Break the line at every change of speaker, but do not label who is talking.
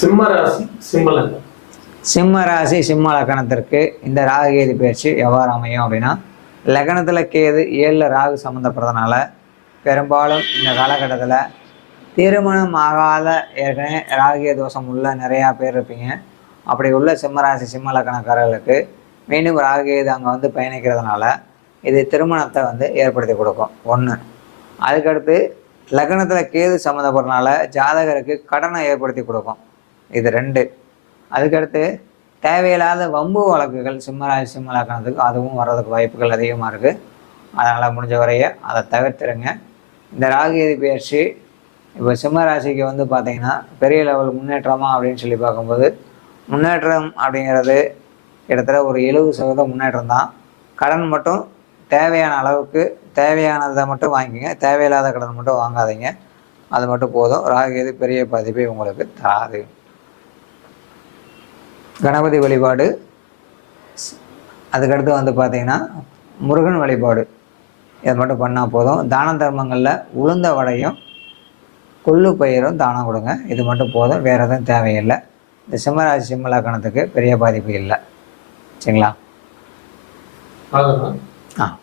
சிம்மலன்
சிம்ம ராசி சிம்ம லக்கணத்திற்கு இந்த ராகு கேது பயிற்சி எவ்வாறு அமையும் அப்படின்னா லக்னத்தில் கேது ஏழில் ராகு சம்மந்தப்படுறதுனால பெரும்பாலும் இந்த காலகட்டத்தில் திருமணம் ஆகாத ஏற்கனவே ராகிய தோஷம் உள்ள நிறையா பேர் இருப்பீங்க. அப்படி உள்ள சிம்மராசி சிம்ம லக்கணக்காரர்களுக்கு மீண்டும் ராகு அங்கே வந்து பயணிக்கிறதுனால இது திருமணத்தை வந்து ஏற்படுத்தி கொடுக்கும். ஒன்று அதுக்கடுத்து லக்னத்தில் கேது சம்மந்தப்படுறதுனால ஜாதகருக்கு கடனை ஏற்படுத்தி கொடுக்கும். இது ரெண்டு. அதுக்கடுத்து தேவையில்லாத வம்பு வழக்குகள் சிம்மராசி சிம்மலாக்கணத்துக்கு அதுவும் வர்றதுக்கு வாய்ப்புகள் அதிகமாக இருக்குது அதனால் முடிஞ்ச வரைய அதை தவிர்த்துருங்க. இந்த ராகுகேது பயிற்சி இப்போ சிம்மராசிக்கு வந்து பார்த்தீங்கன்னா பெரிய லெவல் முன்னேற்றமா அப்படின்னு சொல்லி பார்க்கும்போது முன்னேற்றம் அப்படிங்கிறது கிட்டத்தட்ட ஒரு எழுபது சதவீதம் முன்னேற்றம் தான். கடன் மட்டும் தேவையான அளவுக்கு தேவையானதை மட்டும் வாங்கிக்கங்க. தேவையில்லாத கடன் மட்டும் வாங்காதீங்க. அது மட்டும் போதும். ராகுகேது பெரிய பாதிப்பை உங்களுக்கு தராது. கணபதி வழிபாடு. அதுக்கடுத்து வந்து பார்த்தீங்கன்னா முருகன் வழிபாடு. இது மட்டும் பண்ணால் போதும். தான தர்மங்களில் உளுந்த வடையும் கொள்ளு பயிரும் தானம் கொடுங்க. இது மட்டும் போதும். வேறு எதுவும் தேவையில்லை. இந்த சிம்மராசி சிம்ம லக்கணத்துக்கு பெரிய பாதிப்பு இல்லை. சரிங்களா? ஆ.